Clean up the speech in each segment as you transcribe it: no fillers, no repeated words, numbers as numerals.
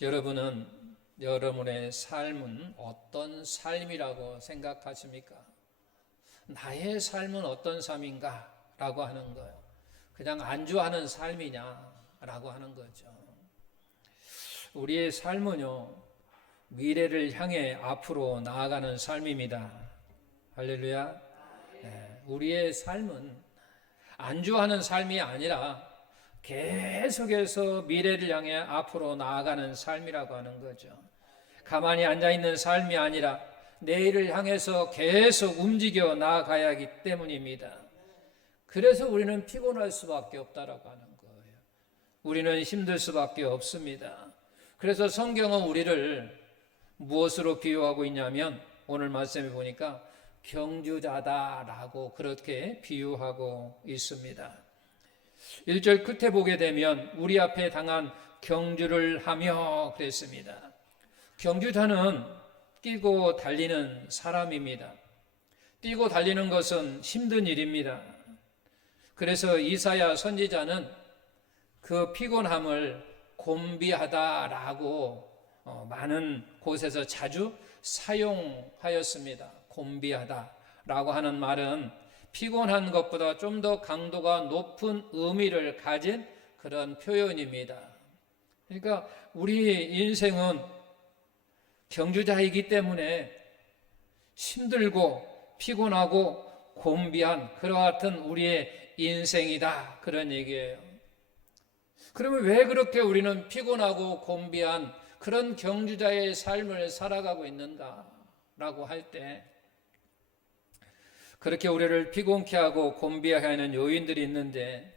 여러분은 여러분의 삶은 어떤 삶이라고 생각하십니까? 나의 삶은 어떤 삶인가? 라고 하는 거예요. 그냥 안주하는 삶이냐? 라고 하는 거죠. 우리의 삶은요, 미래를 향해 앞으로 나아가는 삶입니다. 할렐루야. 네, 우리의 삶은 안주하는 삶이 아니라 계속해서 미래를 향해 앞으로 나아가는 삶이라고 하는 거죠. 가만히 앉아있는 삶이 아니라 내일을 향해서 계속 움직여 나아가야 하기 때문입니다. 그래서 우리는 피곤할 수밖에 없다라고 하는 거예요. 우리는 힘들 수밖에 없습니다. 그래서 성경은 우리를 무엇으로 비유하고 있냐면 오늘 말씀해 보니까 경주자다라고 그렇게 비유하고 있습니다. 1절 끝에 보게 되면 우리 앞에 당한 경주를 하며 그랬습니다. 경주자는 뛰고 달리는 사람입니다. 뛰고 달리는 것은 힘든 일입니다. 그래서 이사야 선지자는 그 피곤함을 곤비하다라고 많은 곳에서 자주 사용하였습니다. 곤비하다라고 하는 말은 피곤한 것보다 좀 더 강도가 높은 의미를 가진 그런 표현입니다. 그러니까 우리 인생은 경주자이기 때문에 힘들고 피곤하고 곤비한 그와 같은 우리의 인생이다, 그런 얘기예요. 그러면 왜 그렇게 우리는 피곤하고 곤비한 그런 경주자의 삶을 살아가고 있는가라고 할 때, 그렇게 우리를 피곤케 하고 곤비하게 하는 요인들이 있는데,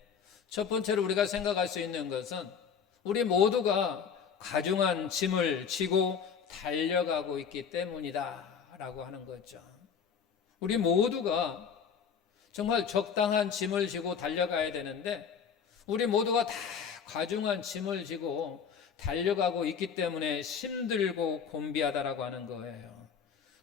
첫 번째로 우리가 생각할 수 있는 것은 우리 모두가 가중한 짐을 지고 달려가고 있기 때문이다 라고 하는 거죠. 우리 모두가 정말 적당한 짐을 지고 달려가야 되는데 우리 모두가 다 가중한 짐을 지고 달려가고 있기 때문에 힘들고 곤비하다라고 하는 거예요.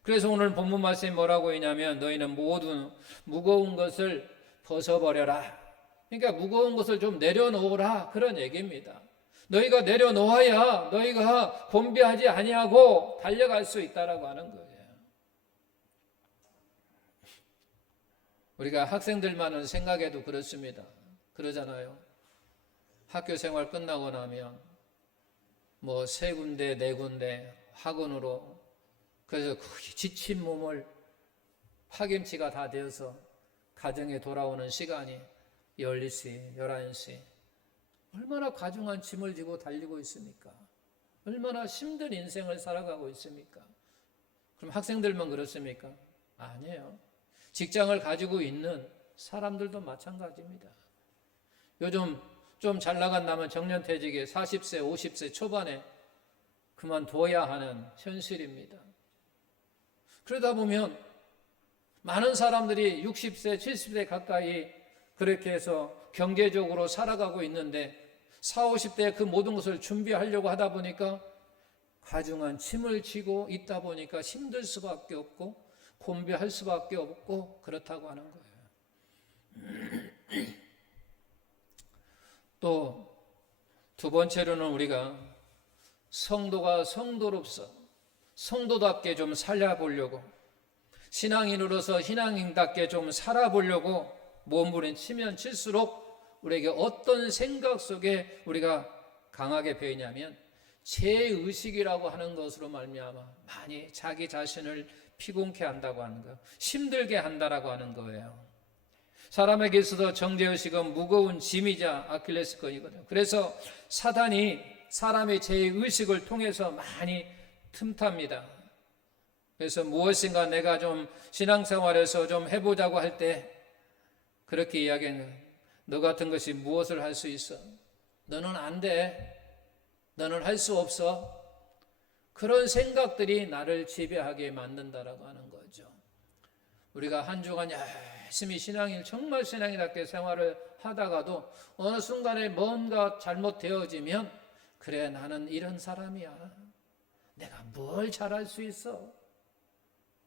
그래서 오늘 본문 말씀이 뭐라고 했냐면 너희는 모두 무거운 것을 벗어버려라. 그러니까 무거운 것을 좀 내려놓으라, 그런 얘기입니다. 너희가 내려놓아야 너희가 곤비하지 아니하고 달려갈 수 있다라고 하는 거예요. 우리가 학생들만은 생각해도 그렇습니다. 그러잖아요. 학교 생활 끝나고 나면 뭐 3군데 4군데 학원으로, 그래서 지친 몸을 파김치가 다 되어서 가정에 돌아오는 시간이 10시, 11시. 얼마나 가중한 짐을 지고 달리고 있습니까? 얼마나 힘든 인생을 살아가고 있습니까? 그럼 학생들만 그렇습니까? 아니에요. 직장을 가지고 있는 사람들도 마찬가지입니다. 요즘 좀 잘 나간다면 정년퇴직에 40세, 50세 초반에 그만둬야 하는 현실입니다. 그러다 보면 많은 사람들이 60세, 70세 가까이 그렇게 해서 경제적으로 살아가고 있는데 40, 50대에 그 모든 것을 준비하려고 하다 보니까 가중한 짐을 지고 있다 보니까 힘들 수밖에 없고 곤비할 수밖에 없고 그렇다고 하는 거예요. 또 두 번째로는 우리가 성도가 성도로서 성도답게 좀 살아보려고, 신앙인으로서 신앙인답게 좀 살아보려고 몸부림치면 칠수록 우리에게 어떤 생각 속에 우리가 강하게 배이냐면 죄의식이라고 하는 것으로 말미암아 많이 자기 자신을 피곤케 한다고 하는 거예요. 힘들게 한다라고 하는 거예요. 사람에게 있어서 정죄의식은 무거운 짐이자 아킬레스건이거든요. 그래서 사단이 사람의 죄의식을 통해서 많이 틈탑니다. 그래서 무엇인가 내가 좀 신앙생활에서 좀 해보자고 할 때 그렇게 이야기하는, 너 같은 것이 무엇을 할 수 있어? 너는 안 돼. 너는 할 수 없어. 그런 생각들이 나를 지배하게 만든다라고 하는 거죠. 우리가 한 주간 열심히 신앙인, 정말 신앙인답게 생활을 하다가도 어느 순간에 뭔가 잘못되어지면 그래, 나는 이런 사람이야. 내가 뭘 잘할 수 있어?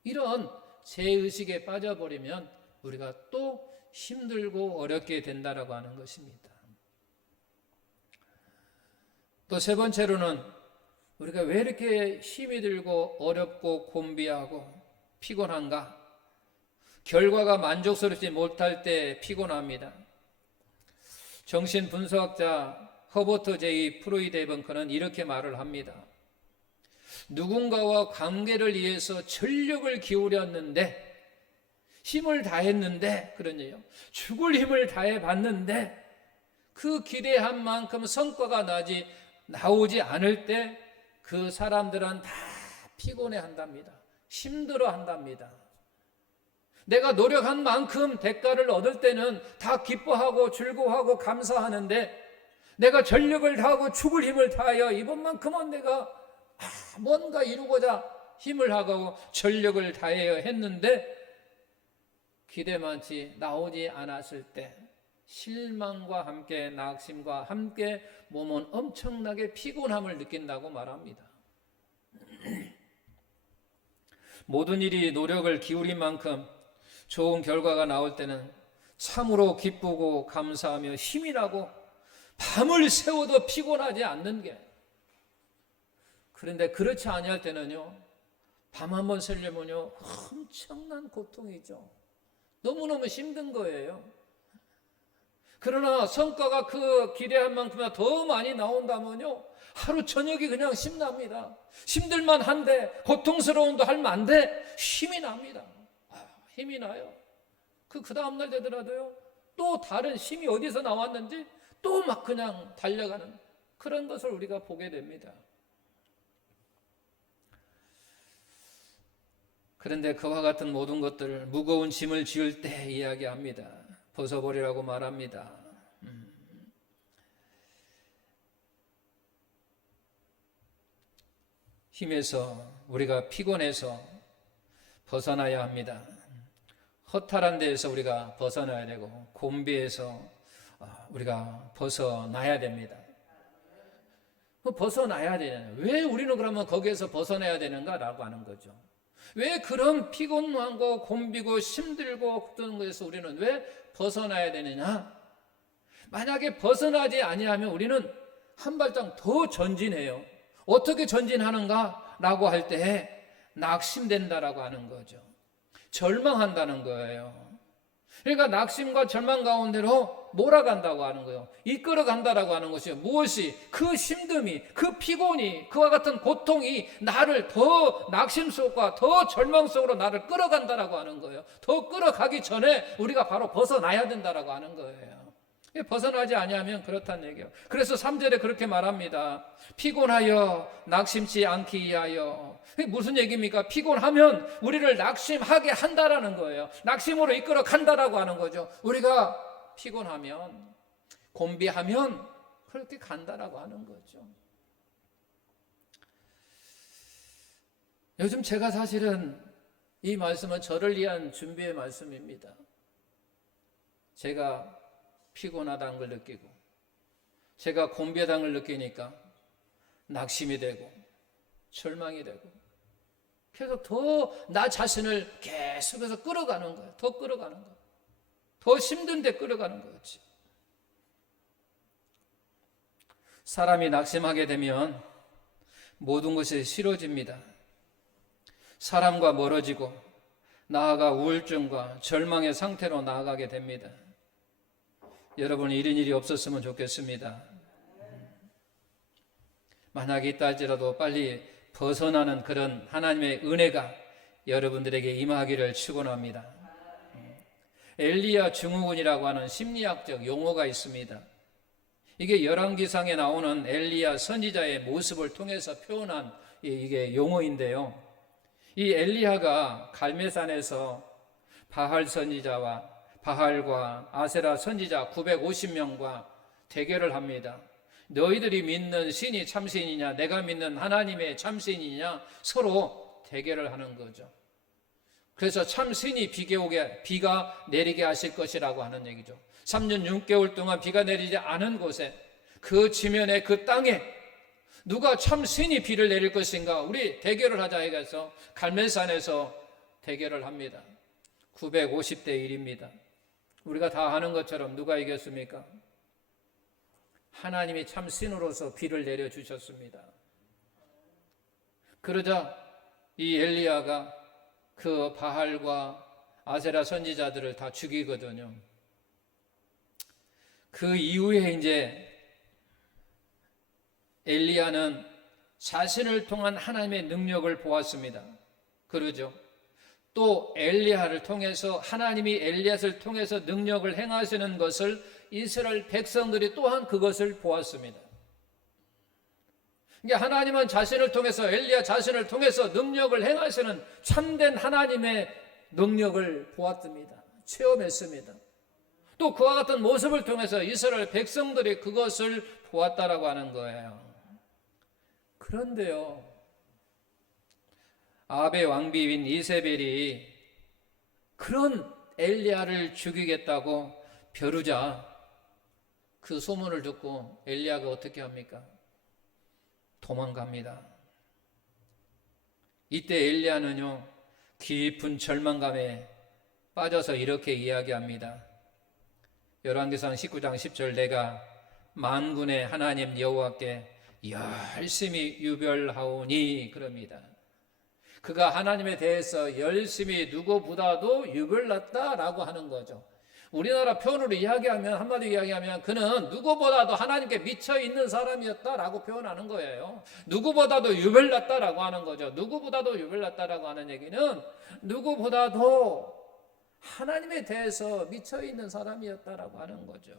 이런 죄의식에 빠져버리면 우리가 또 힘들고 어렵게 된다라고 하는 것입니다. 또 세 번째로는 우리가 왜 이렇게 힘이 들고 어렵고 곤비하고 피곤한가? 결과가 만족스럽지 못할 때 피곤합니다. 정신분석학자 허버트 제이 프로이데벙커는 이렇게 말을 합니다. 누군가와 관계를 위해서 전력을 기울였는데, 힘을 다했는데, 그러네요. 죽을 힘을 다해봤는데 그 기대한 만큼 성과가 나오지 않을 때 그 사람들은 다 피곤해 한답니다. 힘들어 한답니다. 내가 노력한 만큼 대가를 얻을 때는 다 기뻐하고 즐거워하고 감사하는데, 내가 전력을 다하고 죽을 힘을 다하여 이번만큼은 내가 뭔가 이루고자 힘을 하고 전력을 다하여 했는데 기대만치 나오지 않았을 때 실망과 함께 낙심과 함께 몸은 엄청나게 피곤함을 느낀다고 말합니다. 모든 일이 노력을 기울인 만큼 좋은 결과가 나올 때는 참으로 기쁘고 감사하며 힘이 나고 밤을 새워도 피곤하지 않는 게, 그런데 그렇지 아니할 때는요, 밤 한번 새려면요 엄청난 고통이죠. 너무너무 힘든 거예요. 그러나 성과가 그 기대한 만큼이나 더 많이 나온다면요, 하루 저녁이 그냥 힘납니다. 힘들만 한데, 고통스러운도 할 만데 힘이 납니다. 힘이 나요. 그 다음날 되더라도요, 또 다른 힘이 어디서 나왔는지 또 막 그냥 달려가는 그런 것을 우리가 보게 됩니다. 그런데 그와 같은 모든 것들을 무거운 짐을 지을 때 이야기합니다. 벗어버리라고 말합니다. 힘에서, 우리가 피곤해서 벗어나야 합니다. 허탈한 데에서 우리가 벗어나야 되고, 곤비에서 우리가 벗어나야 됩니다. 벗어나야 되냐? 왜 우리는 그러면 거기에서 벗어나야 되는가라고 하는 거죠. 왜 그런 피곤하고 곤비고 힘들고 그런 것에서 우리는 왜 벗어나야 되느냐? 만약에 벗어나지 아니하면 우리는 한 발짝 더 전진해요. 어떻게 전진하는가라고 할 때 낙심된다라고 하는 거죠. 절망한다는 거예요. 그러니까 낙심과 절망 가운데로 몰아간다고 하는 거예요. 이끌어간다라고 하는 것이요. 무엇이? 그 힘듦이, 그 피곤이, 그와 같은 고통이 나를 더 낙심 속과 더 절망 속으로 나를 끌어간다라고 하는 거예요. 더 끌어가기 전에 우리가 바로 벗어나야 된다라고 하는 거예요. 벗어나지 아니하면 그렇다는 얘기예요. 그래서 3절에 그렇게 말합니다. 피곤하여 낙심치 않기 위하여. 무슨 얘기입니까? 피곤하면 우리를 낙심하게 한다라는 거예요. 낙심으로 이끌어 간다라고 하는 거죠. 우리가 피곤하면, 곤비하면 그렇게 간다라고 하는 거죠. 요즘 제가 사실은 이 말씀은 저를 위한 준비의 말씀입니다. 제가 피곤하다는 걸 느끼고, 제가 곤비하다는 걸 느끼니까 낙심이 되고 절망이 되고 계속 더 나 자신을 계속해서 끌어가는 거예요. 더 끌어가는 거예요. 더 힘든데 끌어가는 거지. 사람이 낙심하게 되면 모든 것이 싫어집니다. 사람과 멀어지고 나아가 우울증과 절망의 상태로 나아가게 됩니다. 여러분, 이런 일이 없었으면 좋겠습니다. 만약에 있다 할지라도 빨리 벗어나는 그런 하나님의 은혜가 여러분들에게 임하기를 축원합니다. 엘리야 증후군이라고 하는 심리학적 용어가 있습니다. 이게 열왕기상에 나오는 엘리야 선지자의 모습을 통해서 표현한 이게 용어인데요. 이 엘리야가 갈멜산에서 바할 선지자와 바할과 아세라 선지자 950명과 대결을 합니다. 너희들이 믿는 신이 참신이냐, 내가 믿는 하나님의 참신이냐, 서로 대결을 하는 거죠. 그래서 참신이 비가 내리게 하실 것이라고 하는 얘기죠. 3년 6개월 동안 비가 내리지 않은 곳에, 그 지면에, 그 땅에 누가 참신이 비를 내릴 것인가, 우리 대결을 하자 해서 갈멜산에서 대결을 합니다. 950대 1입니다. 우리가 다 아는 것처럼 누가 이겼습니까? 하나님이 참 신으로서 비를 내려주셨습니다. 그러자 이 엘리야가 그 바알과 아세라 선지자들을 다 죽이거든요. 그 이후에 이제 엘리야는 자신을 통한 하나님의 능력을 보았습니다. 그러죠. 또 엘리야를 통해서 하나님이 엘리야를 통해서 능력을 행하시는 것을 이스라엘 백성들이 또한 그것을 보았습니다. 그러니까 하나님은 자신을 통해서 엘리야 자신을 통해서 능력을 행하시는 참된 하나님의 능력을 보았습니다. 체험했습니다. 또 그와 같은 모습을 통해서 이스라엘 백성들이 그것을 보았다라고 하는 거예요. 그런데요, 아합의 왕비인 이세벨이 그런 엘리야를 죽이겠다고 벼르자 그 소문을 듣고 엘리야가 어떻게 합니까? 도망갑니다. 이때 엘리야는요, 깊은 절망감에 빠져서 이렇게 이야기합니다. 열왕기상 19장 10절 내가 만군의 하나님 여호와께 열심히 유별하오니 그럽니다. 그가 하나님에 대해서 열심히 누구보다도 유별났다라고 하는 거죠. 우리나라 표현으로 이야기하면, 한마디로 이야기하면 그는 누구보다도 하나님께 미쳐 있는 사람이었다라고 표현하는 거예요. 누구보다도 유별났다라고 하는 거죠. 누구보다도 유별났다라고 하는 얘기는 누구보다도 하나님에 대해서 미쳐 있는 사람이었다라고 하는 거죠.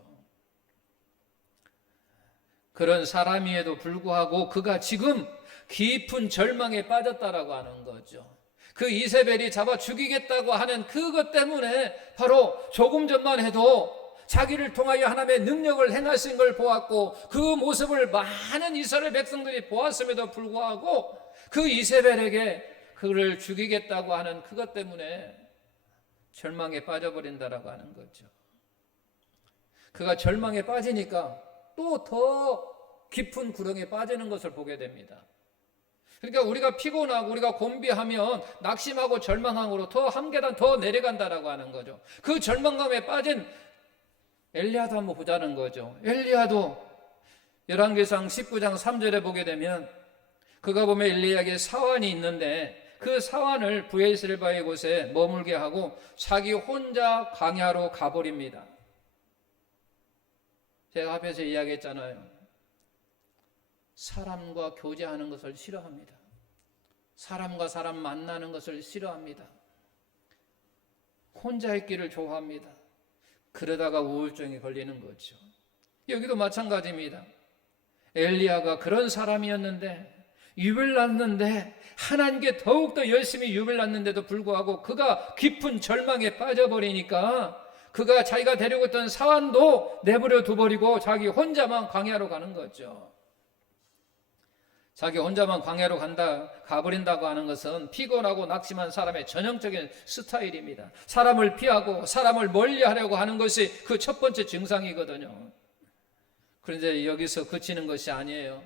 그런 사람임에도 불구하고 그가 지금 깊은 절망에 빠졌다라고 하는 거죠. 그 이세벨이 잡아 죽이겠다고 하는 그것 때문에 바로 조금 전만 해도 자기를 통하여 하나님의 능력을 행하신 걸 보았고 그 모습을 많은 이스라엘 백성들이 보았음에도 불구하고 그 이세벨에게 그를 죽이겠다고 하는 그것 때문에 절망에 빠져버린다라고 하는 거죠. 그가 절망에 빠지니까 또 더 깊은 구렁에 빠지는 것을 보게 됩니다. 그러니까 우리가 피곤하고 우리가 곤비하면 낙심하고 절망함으로 더 한 계단 더 내려간다라고 하는 거죠. 그 절망감에 빠진 엘리야도 한번 보자는 거죠. 엘리야도 열왕기상 19장 3절에 보게 되면 그가 보면 엘리야에게 사환이 있는데 그 사환을 브에셀바의 곳에 머물게 하고 자기 혼자 광야로 가버립니다. 제가 앞에서 이야기했잖아요. 사람과 교제하는 것을 싫어합니다. 사람과 사람 만나는 것을 싫어합니다. 혼자 있기를 좋아합니다. 그러다가 우울증에 걸리는 거죠. 여기도 마찬가지입니다. 엘리야가 그런 사람이었는데 유별났는데 하나님께 더욱더 열심히 유별났는데도 불구하고 그가 깊은 절망에 빠져버리니까 그가 자기가 데리고 있던 사환도 내버려 두버리고 자기 혼자만 광야로 가는 거죠. 자기 혼자만 광야로 가버린다고 하는 것은 피곤하고 낙심한 사람의 전형적인 스타일입니다. 사람을 피하고 사람을 멀리하려고 하는 것이 그 첫 번째 증상이거든요. 그런데 여기서 그치는 것이 아니에요.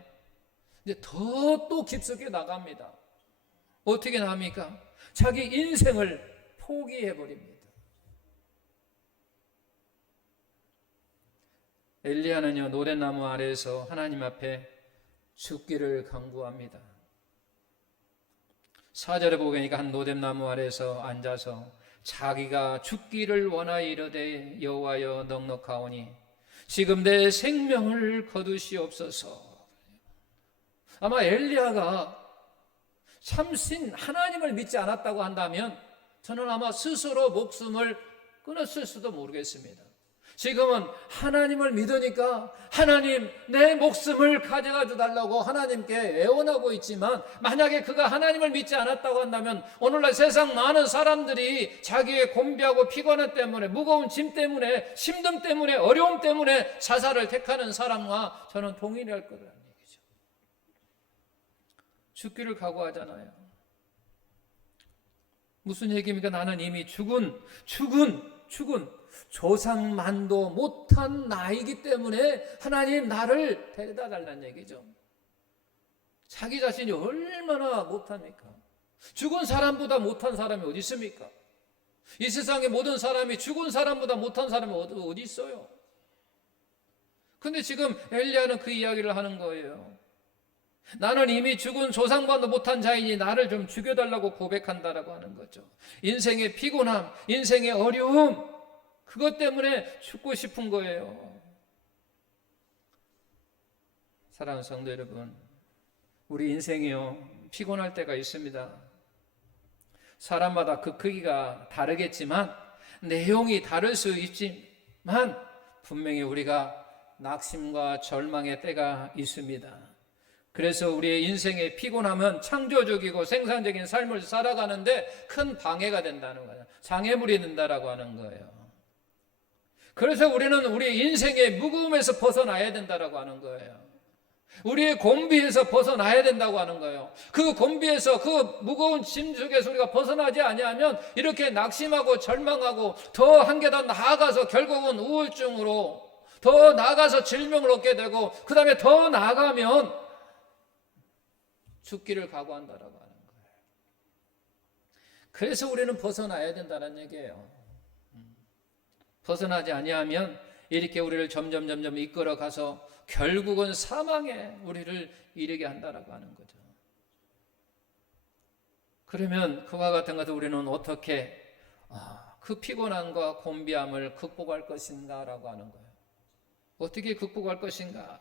이제 더 또 깊숙이 나갑니다. 어떻게 나갑니까? 자기 인생을 포기해버립니다. 엘리야는요, 노랫나무 아래에서 하나님 앞에 죽기를 간구합니다. 4절에 보니까 한 노랫나무 아래에서 앉아서 자기가 죽기를 원하여 이르되 여호와여 넉넉하오니 지금 내 생명을 거두시옵소서. 아마 엘리야가 참신 하나님을 믿지 않았다고 한다면 저는 아마 스스로 목숨을 끊었을 수도 모르겠습니다. 지금은 하나님을 믿으니까 하나님 내 목숨을 가져가 달라고 하나님께 애원하고 있지만 만약에 그가 하나님을 믿지 않았다고 한다면 오늘날 세상 많은 사람들이 자기의 곤비하고 피곤함 때문에 무거운 짐 때문에 힘듦 때문에 어려움 때문에 자살을 택하는 사람과 저는 동일할 거라는 얘기죠. 죽기를 각오하잖아요. 무슨 얘기입니까? 나는 이미 죽은 조상만도 못한 나이기 때문에 하나님 나를 데려다 달라는 얘기죠. 자기 자신이 얼마나 못합니까? 죽은 사람보다 못한 사람이 어디 있습니까? 이 세상의 모든 사람이 죽은 사람보다 못한 사람이 어디 있어요? 근데 지금 엘리야는 그 이야기를 하는 거예요. 나는 이미 죽은 조상과도 못한 자이니 나를 좀 죽여달라고 고백한다라고 하는 거죠. 인생의 피곤함, 인생의 어려움, 그것 때문에 죽고 싶은 거예요. 사랑하는 성도 여러분, 우리 인생이요, 피곤할 때가 있습니다. 사람마다 그 크기가 다르겠지만, 내용이 다를 수 있지만, 분명히 우리가 낙심과 절망의 때가 있습니다. 그래서 우리의 인생의 피곤함은 창조적이고 생산적인 삶을 살아가는데 큰 방해가 된다는 거예요. 장애물이 된다라고 하는 거예요. 그래서 우리는 우리 인생의 무거움에서 벗어나야 된다라고 하는 거예요. 우리의 곤비에서 벗어나야 된다고 하는 거예요. 그 곤비에서, 그 무거운 짐 속에서 우리가 벗어나지 아니하면 이렇게 낙심하고 절망하고 더 한 개 더 나아가서 결국은 우울증으로, 더 나아가서 질병을 얻게 되고, 그 다음에 더 나아가면 죽기를 각오한다라고 하는 거예요. 그래서 우리는 벗어나야 된다는 얘기예요. 벗어나지 아니하면 이렇게 우리를 점점 이끌어가서 결국은 사망에 우리를 이르게 한다라고 하는 거죠. 그러면 그와 같은 것을 우리는 어떻게 그 피곤함과 곤비함을 극복할 것인가라고 하는 거예요. 어떻게 극복할 것인가?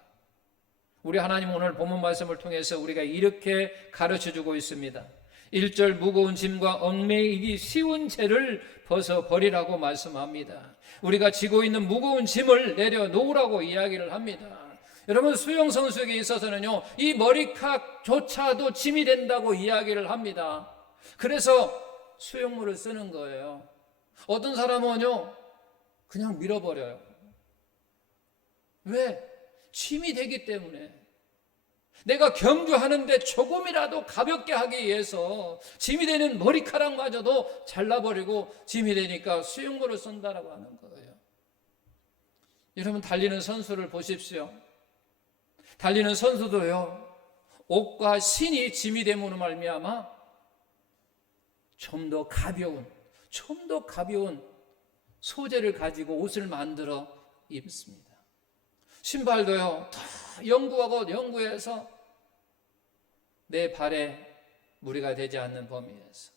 우리 하나님 오늘 본문 말씀을 통해서 우리가 이렇게 가르쳐주고 있습니다. 1절 무거운 짐과 얽매이기 쉬운 죄를 벗어버리라고 말씀합니다. 우리가 지고 있는 무거운 짐을 내려놓으라고 이야기를 합니다. 여러분, 수영선수에게 있어서는요, 이 머리카락조차도 짐이 된다고 이야기를 합니다. 그래서 수영물을 쓰는 거예요. 어떤 사람은요, 그냥 밀어버려요. 왜? 짐이 되기 때문에. 내가 경주하는데 조금이라도 가볍게 하기 위해서 짐이 되는 머리카락마저도 잘라버리고 짐이 되니까 수영물을 쓴다라고 하는 거예요. 여러분, 달리는 선수를 보십시오. 달리는 선수도요, 옷과 신이 짐이 됨으로 말미암아 좀 더 가벼운 소재를 가지고 옷을 만들어 입습니다. 신발도요, 다 연구해서 내 발에 무리가 되지 않는 범위에서,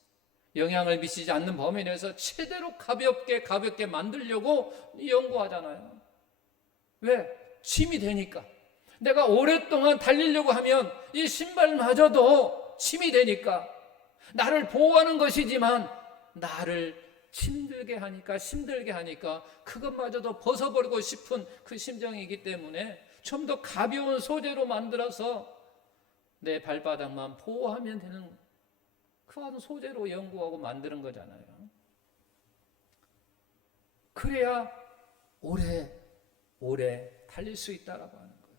영향을 미치지 않는 범위 내에서 최대로 가볍게 만들려고 연구하잖아요. 왜? 짐이 되니까. 내가 오랫동안 달리려고 하면 이 신발마저도 짐이 되니까, 나를 보호하는 것이지만 나를 힘들게 하니까 그것마저도 벗어버리고 싶은 그 심정이기 때문에 좀 더 가벼운 소재로 만들어서 내 발바닥만 보호하면 되는 그런 소재로 연구하고 만드는 거잖아요. 그래야 오래 달릴 수 있다라고 하는 거죠.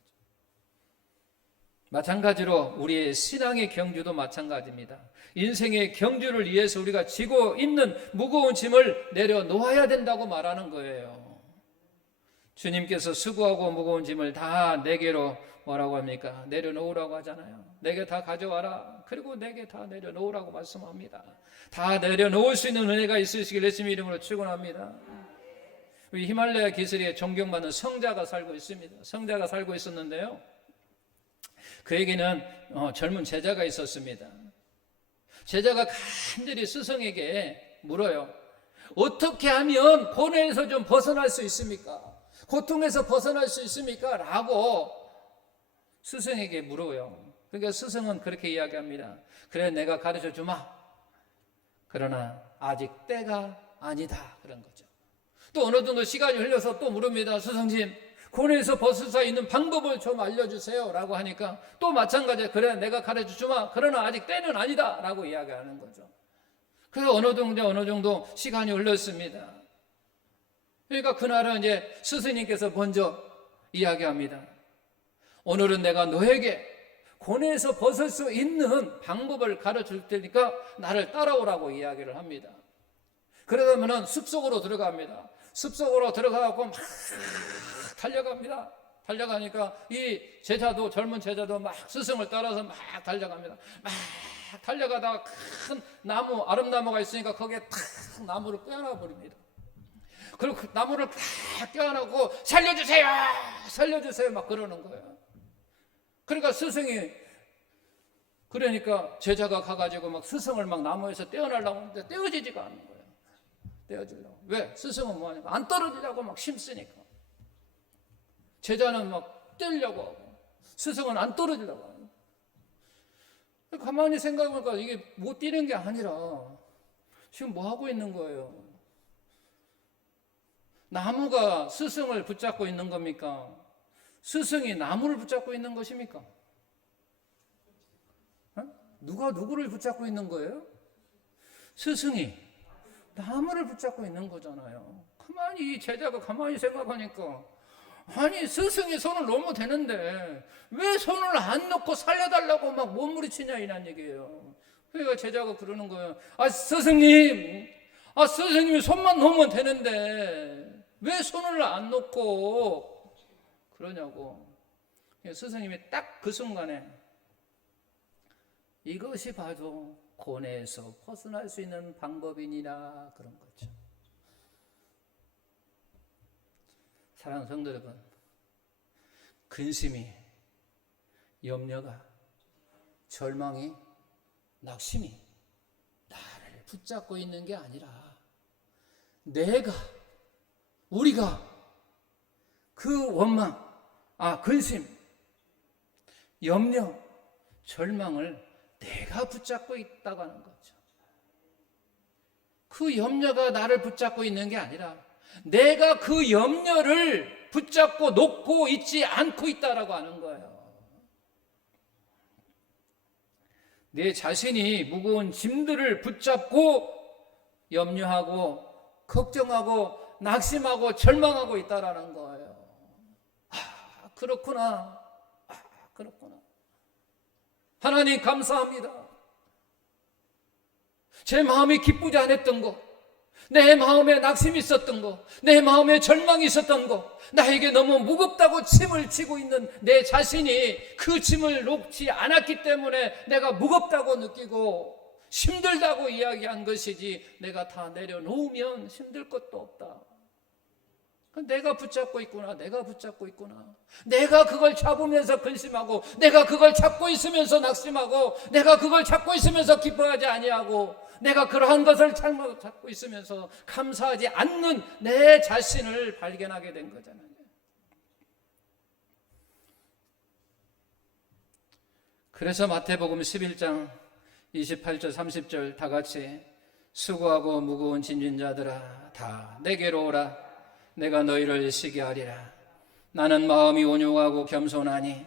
마찬가지로 우리의 신앙의 경주도 마찬가지입니다. 인생의 경주를 위해서 우리가 지고 있는 무거운 짐을 내려놓아야 된다고 말하는 거예요. 주님께서 수고하고 무거운 짐을 다 내게로 뭐라고 합니까? 내려놓으라고 하잖아요. 내게 다 가져와라. 그리고 내게 다 내려놓으라고 말씀합니다. 다 내려놓을 수 있는 은혜가 있으시길 예수님 이름으로 축원합니다. 우리 히말라야 기슭에 존경받는 성자가 살고 있습니다. 성자가 살고 있었는데요, 그에게는 젊은 제자가 있었습니다. 제자가 간절히 스승에게 물어요. 어떻게 하면 고뇌에서 좀 벗어날 수 있습니까? 고통에서 벗어날 수 있습니까? 라고 스승에게 물어요. 그러니까 스승은 그렇게 이야기합니다. 그래, 내가 가르쳐 주마. 그러나 아직 때가 아니다. 그런 거죠. 또 어느 정도 시간이 흘러서 또 물습니다. 스승님, 고뇌에서 벗을 수 있는 방법을 좀 알려주세요. 라고 하니까 또 마찬가지예요. 그래, 내가 가르쳐 주마. 그러나 아직 때는 아니다. 라고 이야기하는 거죠. 그래서 어느 정도 시간이 흘렀습니다. 그러니까 그날은 이제 스승님께서 먼저 이야기합니다. 오늘은 내가 너에게 고뇌에서 벗을 수 있는 방법을 가르칠 테니까 나를 따라오라고 이야기를 합니다. 그러다면은 숲속으로 들어갑니다. 숲속으로 들어가고 막 달려갑니다. 달려가니까 이 제자도, 젊은 제자도 막 스승을 따라서 막 달려갑니다. 막 달려가다가 큰 나무, 아름나무가 있으니까 거기에 탁 나무를 꿰어놔 버립니다. 그리고 그 나무를 팍 껴안고 살려주세요 막 그러는 거예요. 그러니까 스승이 그러니까 제자가 가가지고 막 스승을 막 나무에서 떼어내려고 하는데 떼어지지가 않는 거예요. 떼어지려고. 왜? 스승은 뭐하니까 안 떨어지려고 막 힘쓰니까. 제자는 막 떼려고 하고 스승은 안 떨어지려고 하고. 가만히 생각해보니까 이게 못 뛰는 게 아니라 지금 뭐 하고 있는 거예요? 나무가 스승을 붙잡고 있는 겁니까? 스승이 나무를 붙잡고 있는 것입니까? 누가 누구를 붙잡고 있는 거예요? 스승이 나무를 붙잡고 있는 거잖아요. 가만히 제자가 가만히 생각하니까 아니 스승이 손을 놓으면 되는데 왜 손을 안 놓고 살려달라고 막 몸부림치냐 이란 얘기예요. 그러니까 제자가 그러는 거예요. 스승님이 손만 놓으면 되는데 왜 손을 안 놓고 그러냐고. 스승님이 딱 그 순간에 이것이 바로 고뇌에서 벗어날 수 있는 방법이니라 그런 거죠. 사랑하는 성도 여러분, 근심이, 염려가, 절망이, 낙심이 나를 붙잡고 있는 게 아니라 우리가 그 원망, 근심, 염려, 절망을 내가 붙잡고 있다고 하는 거죠. 그 염려가 나를 붙잡고 있는 게 아니라 내가 그 염려를 붙잡고 놓고 있지 않고 있다라고 하는 거예요. 내 자신이 무거운 짐들을 붙잡고 염려하고 걱정하고 낙심하고 절망하고 있다라는 거예요. 그렇구나. 하나님 감사합니다. 제 마음이 기쁘지 않았던 것, 내 마음에 낙심이 있었던 것, 내 마음에 절망이 있었던 것, 나에게 너무 무겁다고 짐을 지고 있는 내 자신이 그 짐을 놓지 않았기 때문에 내가 무겁다고 느끼고 힘들다고 이야기한 것이지, 내가 다 내려놓으면 힘들 것도 없다. 내가 붙잡고 있구나. 내가 그걸 잡으면서 근심하고, 내가 그걸 잡고 있으면서 낙심하고, 내가 그걸 잡고 있으면서 기뻐하지 아니하고, 내가 그러한 것을 잘못 잡고 있으면서 감사하지 않는 내 자신을 발견하게 된 거잖아요. 그래서 마태복음 11장 28절 30절 다 같이, 수고하고 무거운 짐진 자들아 다 내게로 오라. 내가 너희를 쉬게 하리라. 나는 마음이 온유하고 겸손하니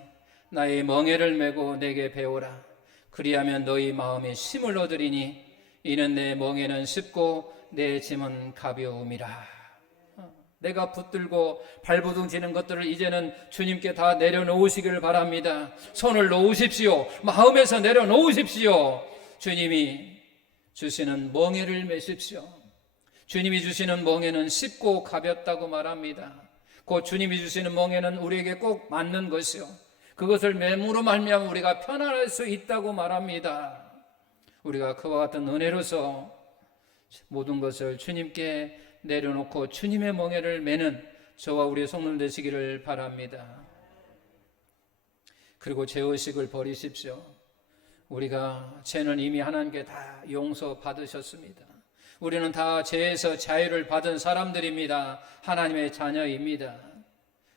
나의 멍에를 메고 내게 배우라. 그리하면 너희 마음에 쉼을 얻으리니 이는 내 멍에는 쉽고 내 짐은 가벼움이라. 내가 붙들고 발부둥치는 것들을 이제는 주님께 다 내려놓으시기를 바랍니다. 손을 놓으십시오. 마음에서 내려놓으십시오. 주님이 주시는 멍에를 메십시오. 주님이 주시는 멍에는 쉽고 가볍다고 말합니다. 곧 주님이 주시는 멍에는 우리에게 꼭 맞는 것이요, 그것을 맴으로 말미암아 우리가 편안할 수 있다고 말합니다. 우리가 그와 같은 은혜로서 모든 것을 주님께 내려놓고 주님의 멍에를 매는 저와 우리 성도들 되시기를 바랍니다. 그리고 죄의식을 버리십시오. 우리가 죄는 이미 하나님께 다 용서받으셨습니다. 우리는 다 죄에서 자유를 받은 사람들입니다. 하나님의 자녀입니다.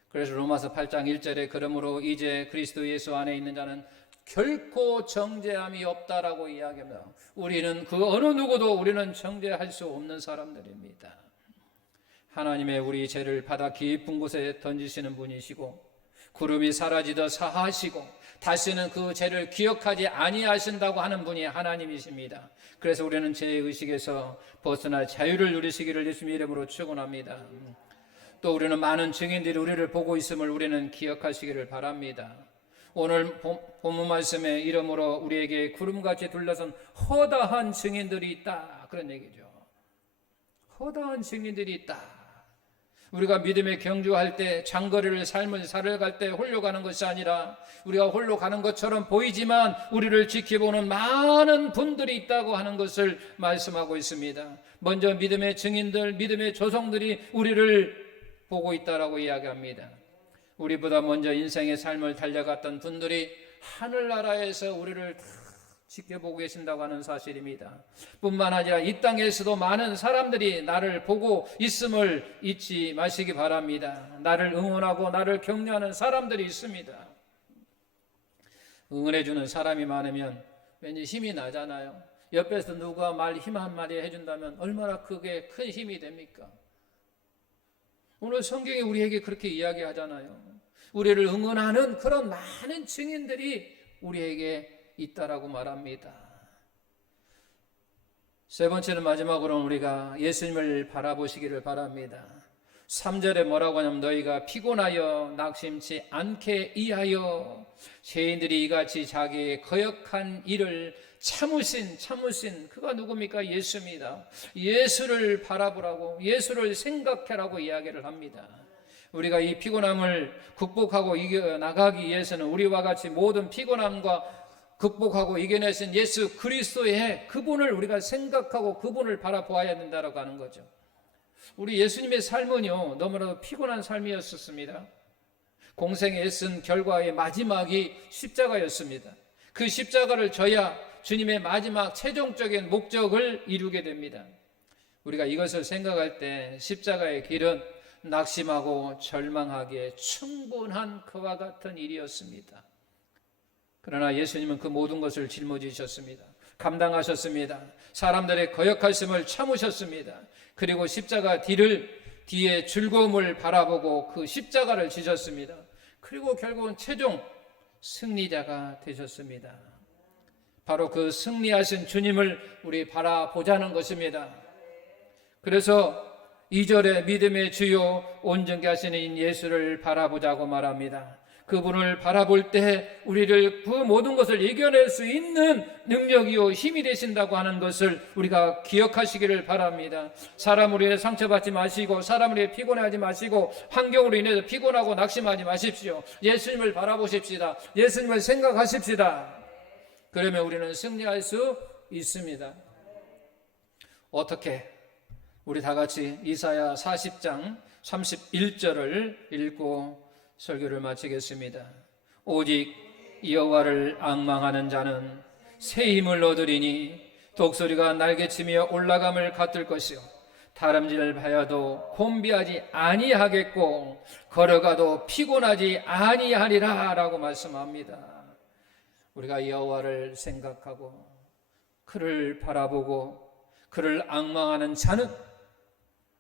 그래서 로마서 8장 1절에 그러므로 이제 그리스도 예수 안에 있는 자는 결코 정죄함이 없다라고 이야기합니다. 우리는 그 어느 누구도 우리는 정죄할 수 없는 사람들입니다. 하나님의 우리 죄를 바다 깊은 곳에 던지시는 분이시고, 구름이 사라지듯 사하시고 다시는 그 죄를 기억하지 아니하신다고 하는 분이 하나님이십니다. 그래서 우리는 죄의식에서 벗어나 자유를 누리시기를 예수님의 이름으로 축원합니다. 또 우리는 많은 증인들이 우리를 보고 있음을 우리는 기억하시기를 바랍니다. 오늘 본문 말씀의 이름으로 우리에게 구름같이 둘러선 허다한 증인들이 있다, 그런 얘기죠. 허다한 증인들이 있다. 우리가 믿음에 경주할 때, 장거리를 삶을 살아갈 때 홀로 가는 것이 아니라 우리가 홀로 가는 것처럼 보이지만 우리를 지켜보는 많은 분들이 있다고 하는 것을 말씀하고 있습니다. 먼저 믿음의 증인들, 믿음의 조상들이 우리를 보고 있다라고 이야기합니다. 우리보다 먼저 인생의 삶을 달려갔던 분들이 하늘나라에서 우리를 다 지켜보고 계신다고 하는 사실입니다. 뿐만 아니라 이 땅에서도 많은 사람들이 나를 보고 있음을 잊지 마시기 바랍니다. 나를 응원하고 나를 격려하는 사람들이 있습니다. 응원해주는 사람이 많으면 왠지 힘이 나잖아요. 옆에서 누가 힘 한마디 해준다면 얼마나 그게 큰 힘이 됩니까? 오늘 성경이 우리에게 그렇게 이야기하잖아요. 우리를 응원하는 그런 많은 증인들이 우리에게 있다라고 말합니다. 세 번째는 마지막으로 우리가 예수님을 바라보시기를 바랍니다. 3절에 뭐라고 하냐면 너희가 피곤하여 낙심치 않게 이하여 죄인들이 이같이 자기의 거역한 일을 참으신 그가 누굽니까? 예수입니다. 예수를 바라보라고, 예수를 생각해라고 이야기를 합니다. 우리가 이 피곤함을 극복하고 이겨나가기 위해서는 우리와 같이 모든 피곤함과 극복하고 이겨내신 예수 그리스도의 그분을 우리가 생각하고 그분을 바라보아야 된다고 하는 거죠. 우리 예수님의 삶은요, 너무나도 피곤한 삶이었습니다. 공생에 애쓴 결과의 마지막이 십자가였습니다. 그 십자가를 져야 주님의 마지막 최종적인 목적을 이루게 됩니다. 우리가 이것을 생각할 때 십자가의 길은 낙심하고 절망하기에 충분한 그와 같은 일이었습니다. 그러나 예수님은 그 모든 것을 짊어지셨습니다. 감당하셨습니다. 사람들의 거역하심을 참으셨습니다. 그리고 십자가 뒤에 즐거움을 바라보고 그 십자가를 지셨습니다. 그리고 결국은 최종 승리자가 되셨습니다. 바로 그 승리하신 주님을 우리 바라보자는 것입니다. 그래서 2절에 믿음의 주요 온전케 하시는 예수를 바라보자고 말합니다. 그분을 바라볼 때 우리를 그 모든 것을 이겨낼 수 있는 능력이요 힘이 되신다고 하는 것을 우리가 기억하시기를 바랍니다. 사람으로 인해 상처받지 마시고 사람으로 인해 피곤하지 마시고 환경으로 인해서 피곤하고 낙심하지 마십시오. 예수님을 바라보십시다. 예수님을 생각하십시다. 그러면 우리는 승리할 수 있습니다. 어떻게? 우리 다 같이 이사야 40장 31절을 읽고 설교를 마치겠습니다. 오직 여호와를 앙망하는 자는 새 힘을 얻으리니 독수리가 날개치며 올라감을 갖을 것이요 다름질을 하여도 곤비하지 아니하겠고 걸어가도 피곤하지 아니하리라 라고 말씀합니다. 우리가 여호와를 생각하고 그를 바라보고 그를 앙망하는 자는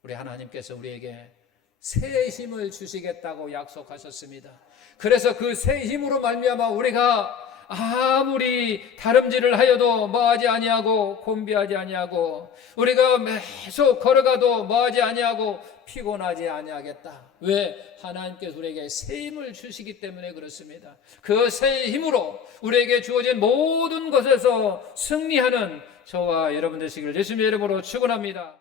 우리 하나님께서 우리에게 새 힘을 주시겠다고 약속하셨습니다. 그래서 그 새 힘으로 말미암아 우리가 아무리 다름질을 하여도 뭐하지 아니하고 곤비하지 아니하고 우리가 계속 걸어가도 뭐하지 아니하고 피곤하지 아니하겠다. 왜? 하나님께서 우리에게 새 힘을 주시기 때문에 그렇습니다. 그 새 힘으로 우리에게 주어진 모든 것에서 승리하는 저와 여러분 되시기를 예수님의 이름으로 축원합니다.